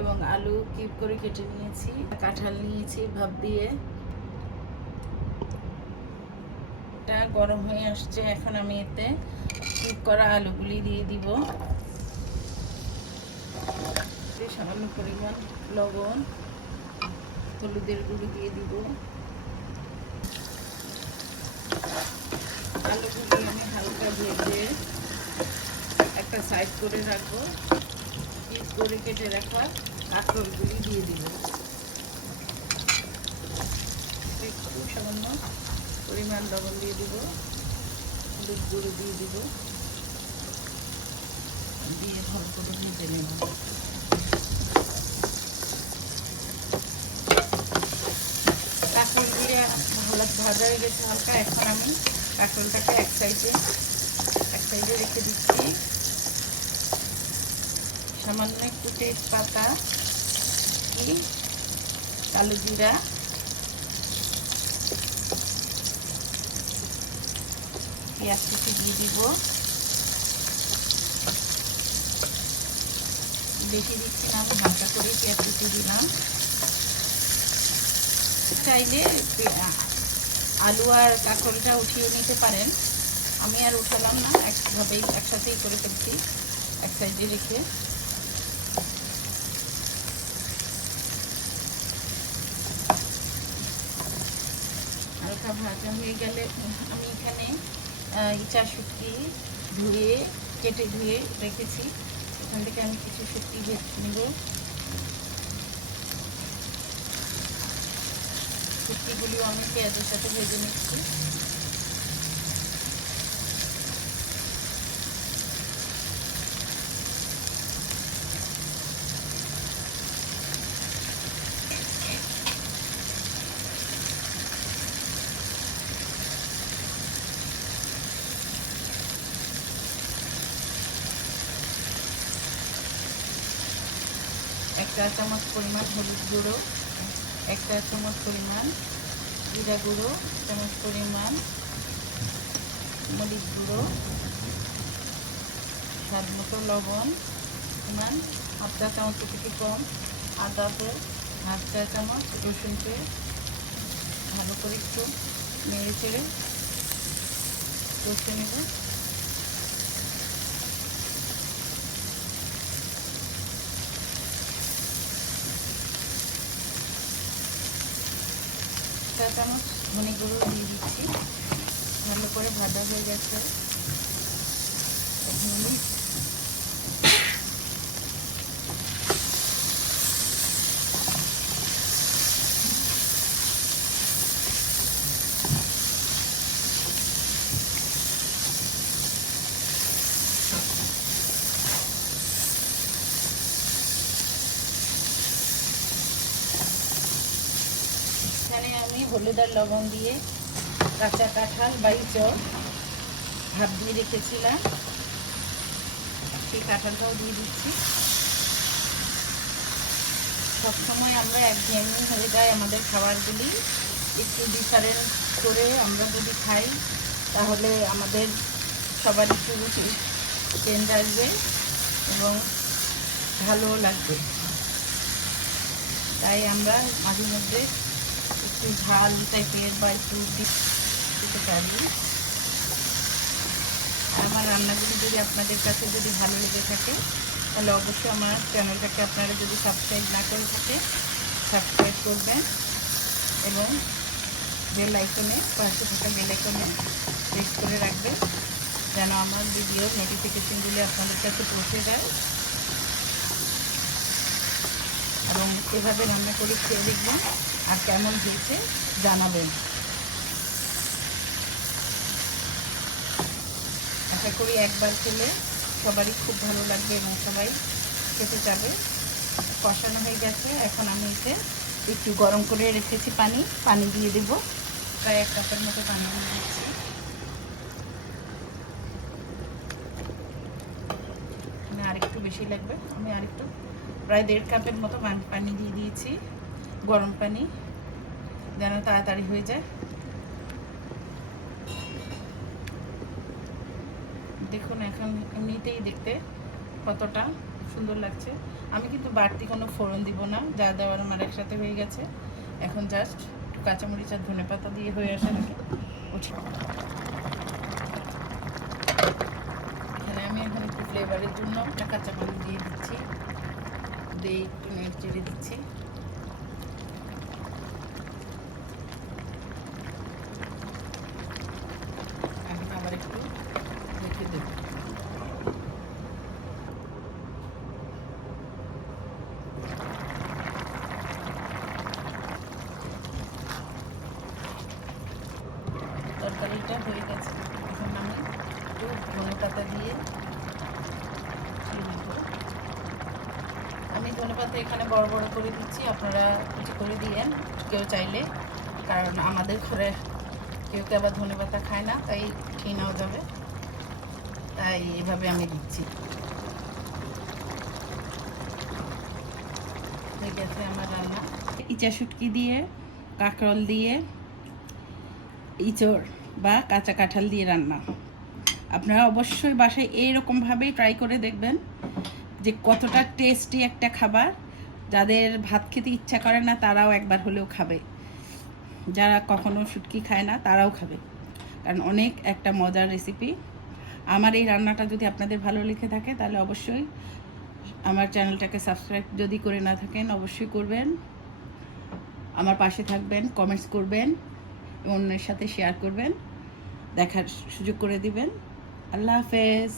এবং আলু কিউব করে কেটে নিয়েছি, কাঁঠাল নিয়েছি ভাপ দিয়ে। এটা গরম হয়ে আসছে, এখন আমি এতে কিউব করা আলুগুলি দিয়ে দিব। সামান্য পরিমাণ লবণ, হলুদের গুঁড়ি দিয়ে দিব। আলুগুলি আমি হালকা ভেজে একটা সাইড করে রাখবো। কিউব করে কেটে রাখা কাঁকরোলগুলি দিয়ে দিব। একটু সামান্য পরিমাণ লবণ দিয়ে দিব, হলুদ গুঁড়ো দিয়ে দিব, দিয়ে ভালো করে ভেজে নেব। কাঁকরোলগুলি ভালো ভাজা হয়ে গেছে হালকা। এখন আমি কাঁকরোলটাকে এক সাইডে রেখে দিচ্ছি। সামান্য একটু তেজপাতা, কালো জিরা, পেঁয়াজ কুচি দিয়ে দিব। বেশি দিচ্ছি না, আমি হালকা করে পেঁয়াজ কুচি দিলাম। চাইলে আলু আর কাঁকরোলটা উঠিয়ে নিতে পারেন, আমি আর উঠালাম না, একসাথেই করে ফেলছি এক সাইডে রেখে। হালকা ভাজা হয়ে গেলে আমি এখানে ইচা শুটকি কেটে ধুয়ে রেখেছি, এখান থেকে আমি কিছু শুটকি নেব। শুটকিগুলিও আমি পেঁয়াজের সাথে ভেজে নিচ্ছি। এক চা চামচ পরিমাণ হলুদ গুঁড়ো, এক চা চামচ পরিমাণ জিরা গুঁড়ো, চামচ পরিমাণ মরিচ গুঁড়ো, স্বাদ মতো লবণ, পরিমাণ হাফ চা চামচ থেকে কম আদা পেস্ট, হাফ চা চামচ রসুন পেস্ট। ভালো করে একটু নেড়ে চেড়ে কষে নেব। চা চামচ ধনে গুঁড়ো দিয়ে দিচ্ছি। ভালো করে ভাজা হয়ে গেছে। এখানে আমি হলুদ আর লবণ দিয়ে কাঁচা কাঁঠাল বা ইঁচড় ভাপ দিয়ে রেখেছিলাম, সেই কাঁঠালটাও দিয়ে দিচ্ছি। সবসময় আমরা একঘেয়েমি হয়ে যায় আমাদের খাবারগুলি, একটু ডিফারেন্ট করে আমরা যদি খাই তাহলে আমাদের সবার একটু চেঞ্জ আসবে এবং ভালোও লাগবে। তাই আমরা মাঝে মধ্যে একটু ঝাল টাইপের বা একটু দিতে পারি। আমার রান্নাগুলি যদি আপনাদের কাছে যদি ভালো লেগে থাকে তাহলে অবশ্যই আমার চ্যানেলটাকে আপনারা যদি সাবস্ক্রাইব না করে থাকে সাবস্ক্রাইব করবেন এবং বেল আইকনে পাশে থাকা বেল আইকনে প্রেস করে রাখবেন যেন আমার ভিডিওর নোটিফিকেশনগুলি আপনাদের কাছে পৌঁছে যায়। এবং এভাবে রান্না করে খেয়ে দেখবেন আর কেমন হয়েছে জানাবেন। আশা করি একবার খেলে সবারই খুব ভালো লাগবে এবং সবাই খেতে যাবে। কষানো হয়ে গেছে, এখন আমি এতে একটু গরম করে রেখেছি পানি দিয়ে দেব। প্রায় 1 কাপের মতো পানি দিয়ে দিচ্ছি। এখানে আরেকটু বেশি লাগবে, আমি আরেকটু প্রায় 1.5 কাপের মতো পানি দিয়ে দিয়েছি, গরম পানি, যেন তাড়াতাড়ি হয়ে যায়। দেখুন এখন এমনিতেই দেখতে কতটা খুব সুন্দর লাগছে। আমি কিন্তু বাড়তি কোনো ফোড়ন দিব না, যা দেওয়ার আমার একসাথে হয়ে গেছে। এখন জাস্ট একটু কাঁচামরিচ আর ধনেপাতা দিয়ে হয়ে আসে নাকি এখানে আমি এখন একটু ফ্লেভারের জন্য একটা কাঁচামরিচ দিয়ে দিচ্ছি, দিয়ে একটু নেড়ে চেড়ে দিচ্ছি। এখন আবার একটু রেখে দেব। তরকারিটা হয়ে গেছে, এখন আমি একটু ধনেপাতা দিয়ে আমি ধনেপাতা এখানে বড় বড় করে দিচ্ছি, আপনারা কিছু করে দিয়েন কেউ চাইলে, কারণ আমাদের ঘরে কেউ কেউ আবার ধনেপাতা খায় না, তাই খেয়ে নেওয়া যাবে, তাই এভাবে আমি দিচ্ছি। হয়ে গেছে আমার রান্না। ইচা শুটকি দিয়ে, কাঁকরোল দিয়ে, ইঁচড় বা কাঁচা কাঁঠাল দিয়ে রান্না। আপনারা অবশ্যই বাসায় এইরকমভাবেই ট্রাই করে দেখবেন যে কতটা টেস্টি একটা খাবার। যাদের ভাত খেতে ইচ্ছা করে না তারাও একবার হলেও খাবে, যারা কখনো শুটকি খায় না তারাও খাবে, কারণ অনেক একটা মজার রেসিপি। আমার এই রান্নাটা যদি আপনাদের ভালো লেগে থাকে তাহলে অবশ্যই আমার চ্যানেলটাকে সাবস্ক্রাইব যদি করে না থাকেন অবশ্যই করবেন, আমার পাশে থাকবেন, কমেন্টস করবেন, অন্যের সাথে শেয়ার করবেন, দেখার সুযোগ করে দিবেন। আল্লাহ হাফেজ।